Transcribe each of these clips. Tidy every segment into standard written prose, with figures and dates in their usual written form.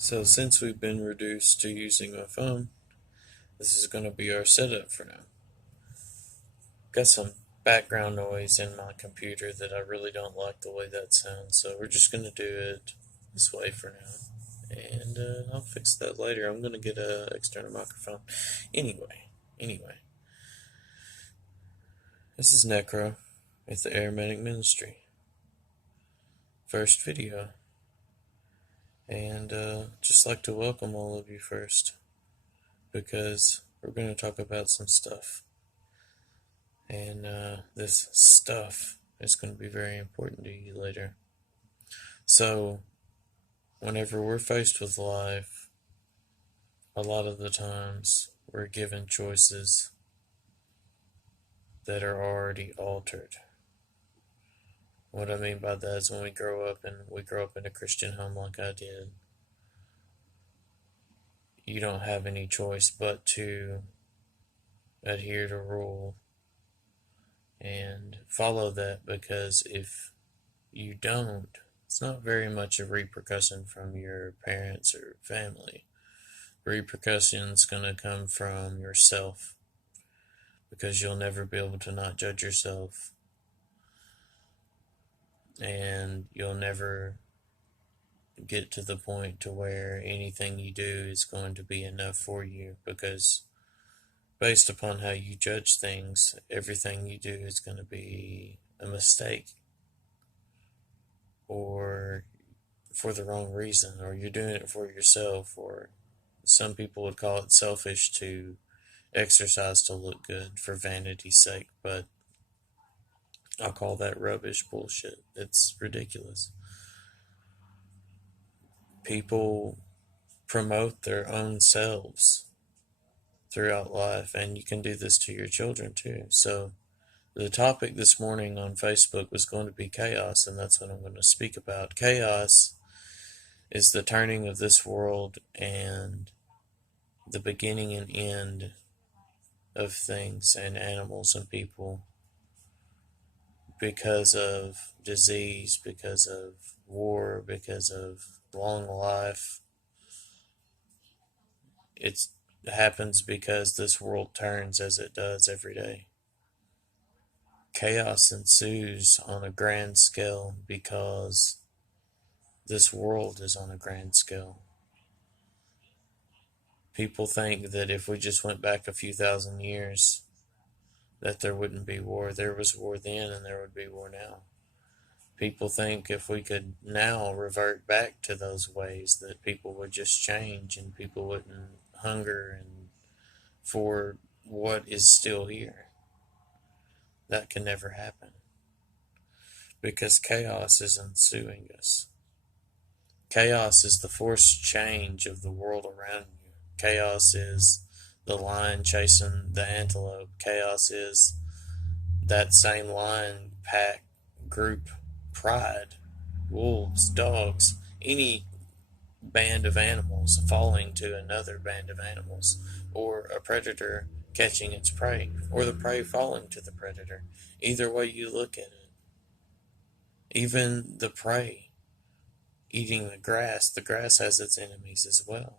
So since we've been reduced to using my phone, this is going to be our setup for now. Got some background noise in my computer that I really don't like the way that sounds, so we're just going to do it this way for now. And I'll fix that later. I'm going to get an external microphone. Anyway, this is Necro with the Aromatic Ministry. First video. And just like to welcome all of you first, because we're going to talk about some stuff. And this stuff is going to be very important to you later. So, whenever we're faced with life, a lot of the times we're given choices that are already altered. What I mean by that is when we grow up in a Christian home like I did, you don't have any choice but to adhere to rule and follow that, because if you don't, it's not very much a repercussion from your parents or family. Repercussion's going to come from yourself, because you'll never be able to not judge yourself, and you'll never get to the point to where anything you do is going to be enough for you, because based upon how you judge things, everything you do is going to be a mistake, or for the wrong reason, or you're doing it for yourself, or some people would call it selfish to exercise to look good for vanity's sake, but I call that rubbish bullshit. It's ridiculous. People promote their own selves throughout life, and you can do this to your children too. So the topic this morning on Facebook was going to be chaos, and that's what I'm going to speak about. Chaos is the turning of this world and the beginning and end of things and animals and people, because of disease, because of war, because of long life. It happens because this world turns as it does every day. Chaos ensues on a grand scale because this world is on a grand scale. People think that if we just went back a few thousand years, that there wouldn't be war. There was war then, and there would be war now. People think if we could now revert back to those ways, that people would just change and people wouldn't hunger and for what is still here. That can never happen, because chaos is ensuing us. Chaos is the forced change of the world around you. Chaos is the lion chasing the antelope. Chaos is that same lion pack group pride, wolves, dogs, any band of animals falling to another band of animals, or a predator catching its prey, or the prey falling to the predator. Either way you look at it. Even the prey eating the grass has its enemies as well.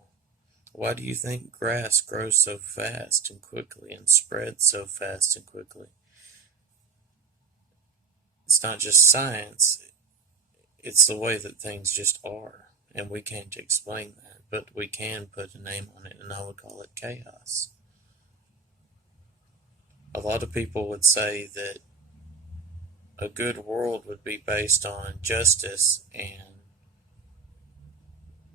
Why do you think grass grows so fast and quickly and spreads so fast and quickly? It's not just science, it's the way that things just are, and we can't explain that, but we can put a name on it, and I would call it chaos. A lot of people would say that a good world would be based on justice and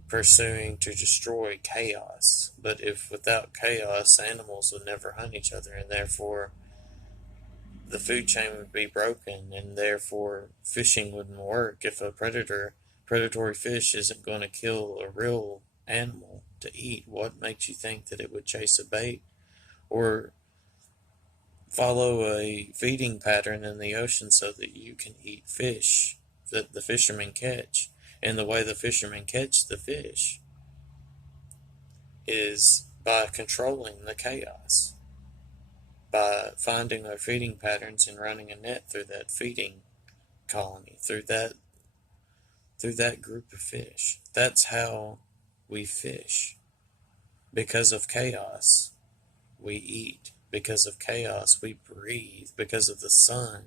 pursuing to destroy chaos. But if without chaos, animals would never hunt each other, and therefore the food chain would be broken, and therefore fishing wouldn't work. If a predatory fish isn't going to kill a real animal to eat, what makes you think that it would chase a bait or follow a feeding pattern in the ocean so that you can eat fish that the fishermen catch? And the way the fishermen catch the fish is by controlling the chaos, by finding their feeding patterns and running a net through that feeding colony, through that group of fish. That's how we fish. Because of chaos, we eat. Because of chaos, we breathe. Because of the sun,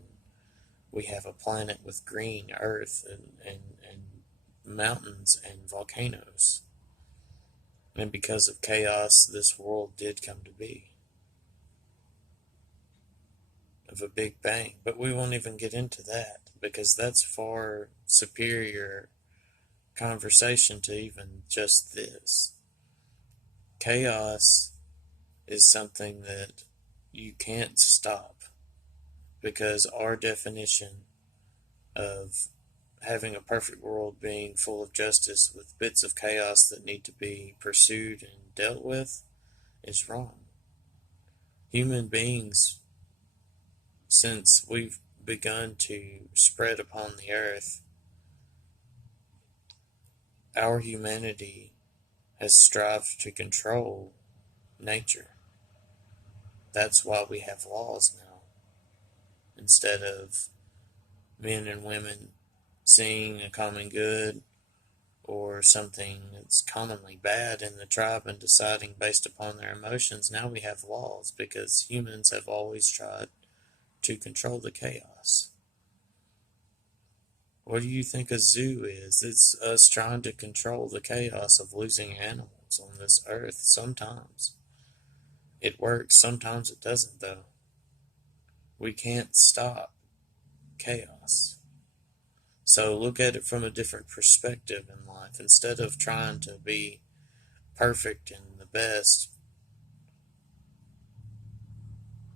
we have a planet with green earth and mountains and volcanoes. And because of chaos, this world did come to be. Of a big bang. But we won't even get into that, because that's far superior conversation to even just this. Chaos is something that you can't stop, because our definition of having a perfect world being full of justice with bits of chaos that need to be pursued and dealt with is wrong. Human beings, since we've begun to spread upon the earth, our humanity has strived to control nature. That's why we have laws now. Instead of men and women seeing a common good or something that's commonly bad in the tribe and deciding based upon their emotions, now we have laws, because humans have always tried to control the chaos. What do you think a zoo is? It's us trying to control the chaos of losing animals on this earth. Sometimes it works, sometimes it doesn't, though. We can't stop chaos. So look at it from a different perspective in life. Instead of trying to be perfect and the best,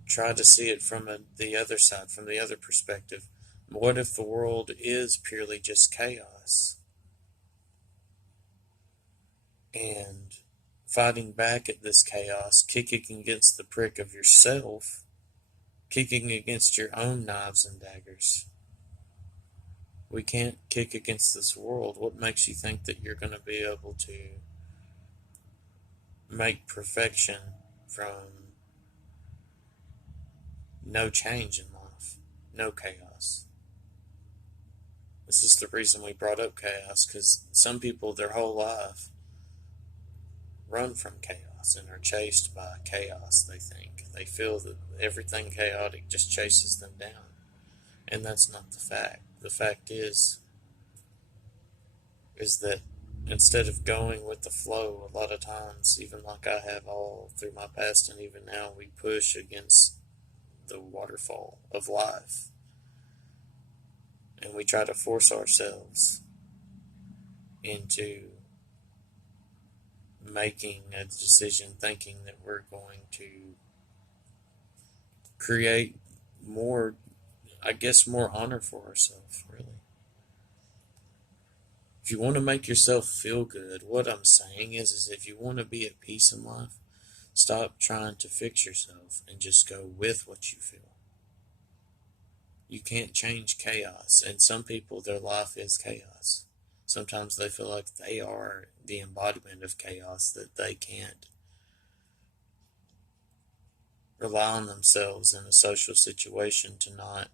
try to see it from the other side, from the other perspective. What if the world is purely just chaos? And fighting back at this chaos, kicking against the prick of yourself, kicking against your own knives and daggers. We can't kick against this world. What makes you think that you're going to be able to make perfection from no change in life, no chaos? This is the reason we brought up chaos, because some people their whole life run from chaos and are chased by chaos, they think. They feel that everything chaotic just chases them down. And that's not the fact. The fact is that instead of going with the flow, a lot of times, even like I have all through my past and even now, we push against the waterfall of life. And we try to force ourselves into making a decision thinking that we're going to create more, I guess, more honor for ourselves, really. If you want to make yourself feel good, what I'm saying is if you want to be at peace in life, stop trying to fix yourself and just go with what you feel. You can't change chaos, and some people, their life is chaos. Sometimes they feel like they are the embodiment of chaos, that they can't rely on themselves in a social situation to not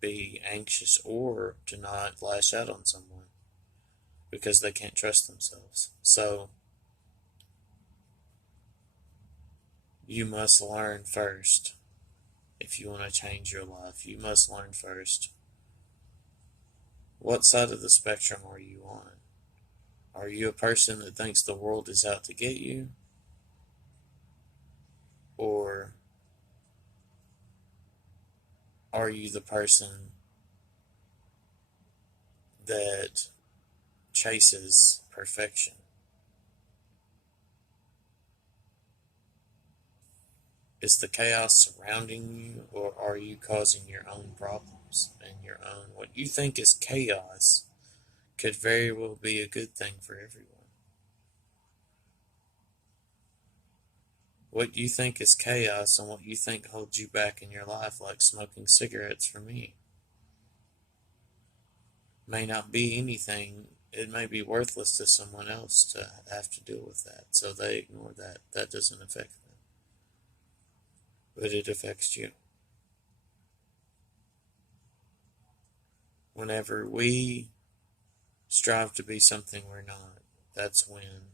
be anxious or to not lash out on someone because they can't trust themselves. So you must learn first. If you want to change your life, you must learn first. What side of the spectrum are you on? Are you a person that thinks the world is out to get you? Or are you the person that chases perfection? Is the chaos surrounding you, or are you causing your own problems and your own? What you think is chaos could very well be a good thing for everyone. What you think is chaos and what you think holds you back in your life, like smoking cigarettes for me, may not be anything. It may be worthless to someone else to have to deal with that, so they ignore that. That doesn't affect them. But it affects you. Whenever we strive to be something we're not, that's when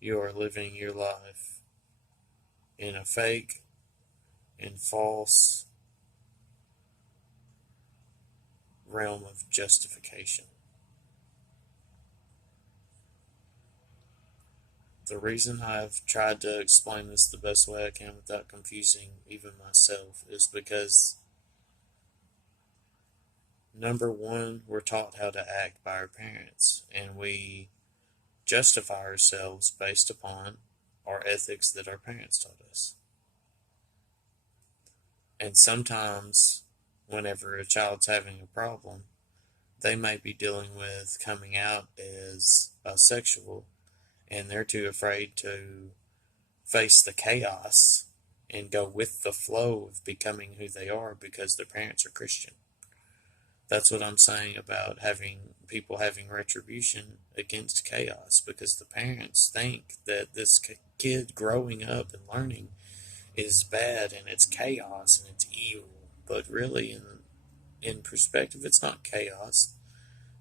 you are living your life in a fake and false realm of justification. The reason I've tried to explain this the best way I can without confusing even myself is because, number one, we're taught how to act by our parents, and we justify ourselves based upon our ethics that our parents taught us. And sometimes, whenever a child's having a problem, they may be dealing with coming out as bisexual, and they're too afraid to face the chaos and go with the flow of becoming who they are because their parents are Christian. That's what I'm saying about having people having retribution against chaos, because the parents think that this kid growing up and learning is bad and it's chaos and it's evil. But really, in perspective, it's not chaos.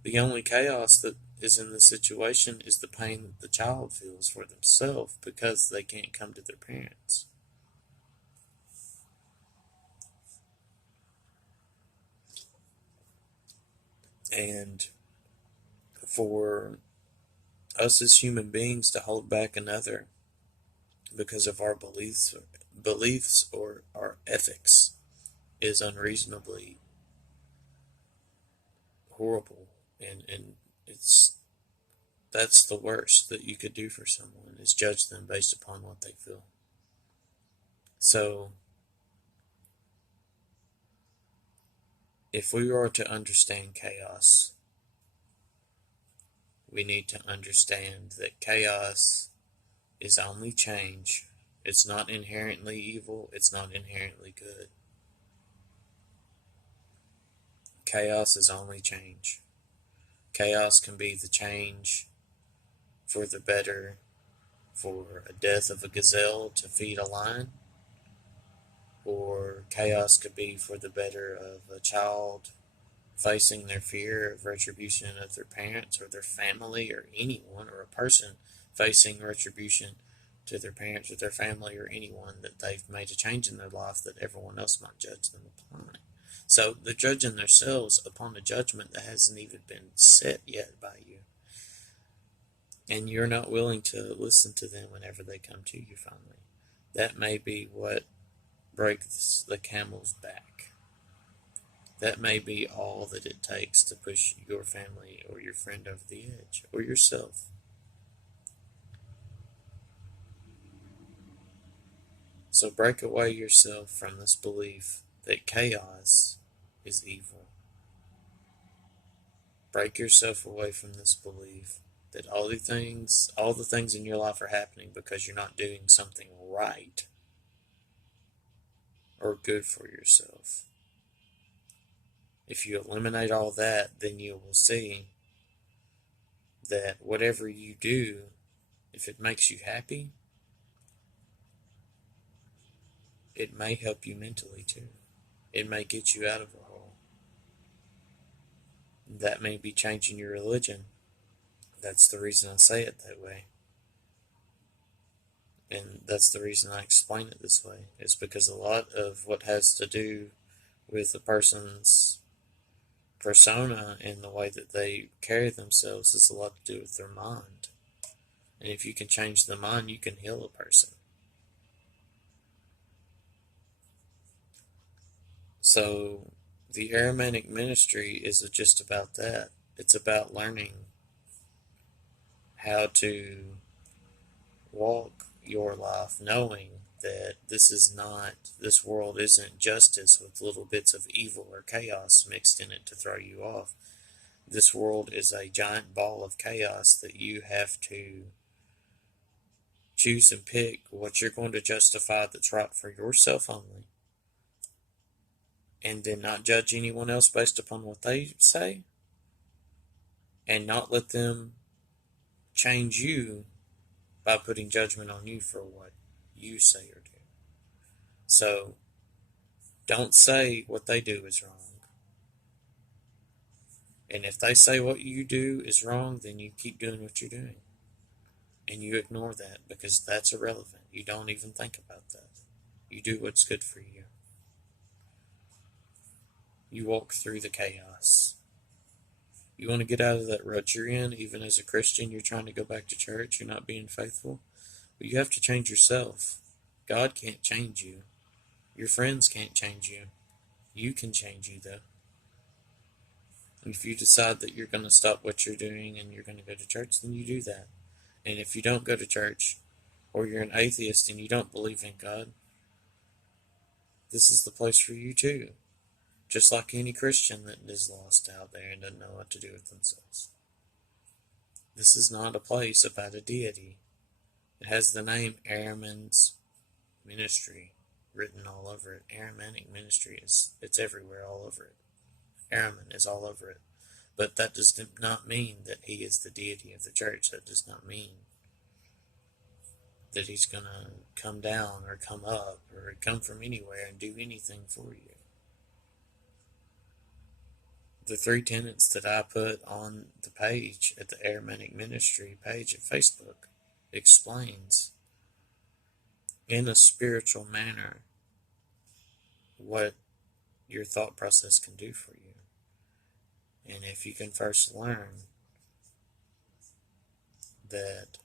The only chaos that is in the situation is the pain that the child feels for themselves because they can't come to their parents. And for us as human beings to hold back another because of our beliefs or our ethics is unreasonably horrible, and that's the worst that you could do for someone, is judge them based upon what they feel. So if we are to understand chaos, we need to understand that chaos is only change. It's not inherently evil, it's not inherently good. Chaos is only change. Chaos can be the change for the better, for a death of a gazelle to feed a lion, or chaos could be for the better of a child facing their fear of retribution of their parents or their family or anyone, or a person facing retribution to their parents or their family or anyone that they've made a change in their life that everyone else might judge them upon. So they're judging themselves upon a judgment that hasn't even been set yet by you. And you're not willing to listen to them whenever they come to you finally. That may be what breaks the camel's back. That may be all that it takes to push your family or your friend over the edge, or yourself. So break away yourself from this belief that chaos is evil. Break yourself away from this belief that all the things in your life are happening because you're not doing something right or good for yourself. If you eliminate all that, then you will see that whatever you do, if it makes you happy, it may help you mentally too. It may get you out of a hole. That may be changing your religion. That's the reason I say it that way. And that's the reason I explain it this way. It's because a lot of what has to do with a person's persona and the way that they carry themselves has a lot to do with their mind. And if you can change the mind, you can heal a person. So the Ahrimanic ministry is just about that. It's about learning how to walk your life knowing that this world isn't justice with little bits of evil or chaos mixed in it to throw you off. This world is a giant ball of chaos that you have to choose and pick what you're going to justify that's right for yourself only, and then not judge anyone else based upon what they say, and not let them change you by putting judgment on you for what you say or do. So – don't say what they do is wrong. And if they say what you do is wrong, then you keep doing what you're doing. And you ignore that because that's irrelevant. You don't even think about that. You do what's good for you. You walk through the chaos. You want to get out of that rut you're in, even as a Christian, you're trying to go back to church, you're not being faithful. But you have to change yourself. God can't change you. Your friends can't change you. You can change you, though. If you decide that you're going to stop what you're doing and you're going to go to church, then you do that. And if you don't go to church, or you're an atheist and you don't believe in God, this is the place for you too. Just like any Christian that is lost out there and doesn't know what to do with themselves. This is not a place about a deity. It has the name Ahriman's ministry written all over it. Ahrimanic ministry it's everywhere, all over it. Ahriman is all over it. But that does not mean that he is the deity of the church. That does not mean that he's going to come down or come up or come from anywhere and do anything for you. The 3 tenets that I put on the page at the Ahrimanic Ministry page at Facebook explains in a spiritual manner what your thought process can do for you. And if you can first learn that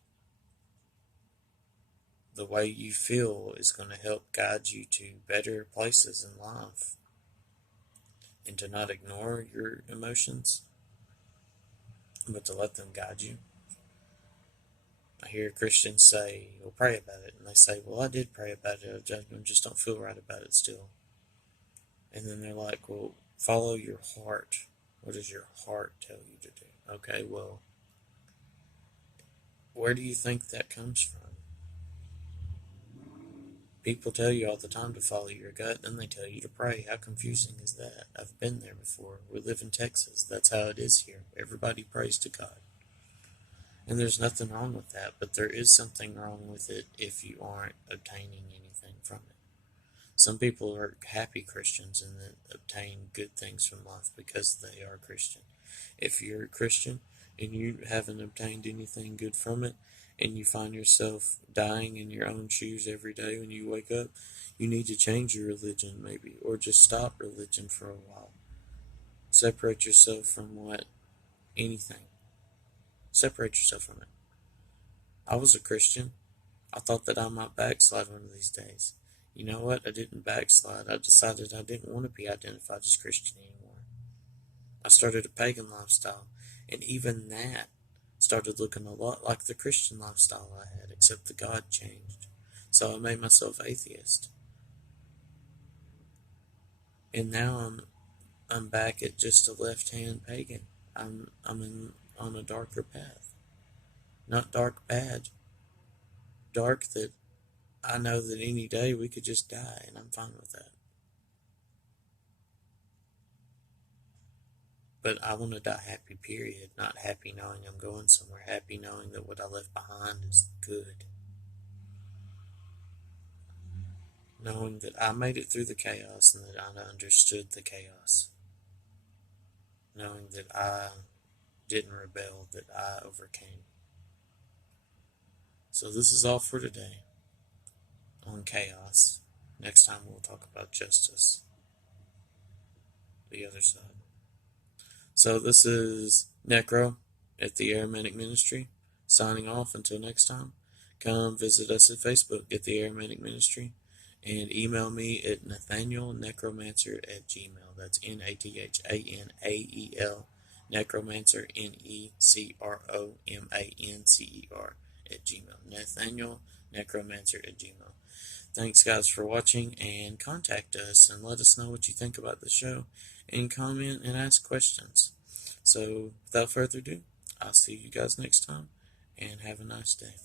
the way you feel is going to help guide you to better places in life, and to not ignore your emotions, but to let them guide you. I hear Christians say, well, pray about it. And they say, well, I did pray about it. I just don't feel right about it still. And then they're like, well, follow your heart. What does your heart tell you to do? Okay, well, where do you think that comes from? People tell you all the time to follow your gut, then they tell you to pray. How confusing is that? I've been there before. We live in Texas. That's how it is here. Everybody prays to God. And there's nothing wrong with that, but there is something wrong with it if you aren't obtaining anything from it. Some people are happy Christians and then obtain good things from life because they are Christian. If you're a Christian and you haven't obtained anything good from it, and you find yourself dying in your own shoes every day when you wake up, you need to change your religion maybe, or just stop religion for a while. Separate yourself from anything. Separate yourself from it. I was a Christian. I thought that I might backslide one of these days. You know what? I didn't backslide. I decided I didn't want to be identified as Christian anymore. I started a pagan lifestyle, and even that started looking a lot like the Christian lifestyle I had, except the God changed. So I made myself atheist. And now I'm back at just a left-hand pagan. I'm on a darker path. Not dark bad. Dark that I know that any day we could just die, and I'm fine with that. But I want to die happy, period. Not happy knowing I'm going somewhere. Happy knowing that what I left behind is good. Knowing that I made it through the chaos and that I understood the chaos. Knowing that I didn't rebel, that I overcame. So this is all for today on chaos. Next time we'll talk about justice. The other side. So this is Necro at the Ahrimanic Ministry, signing off until next time. Come visit us at Facebook at the Ahrimanic Ministry, and email me at NathanaelNecromancer at gmail. That's Nathanael, Necromancer, Necromancer at gmail. NathanaelNecromancer at gmail. Thanks, guys, for watching, and contact us and let us know what you think about the show, and comment and ask questions. So, without further ado, I'll see you guys next time, and have a nice day.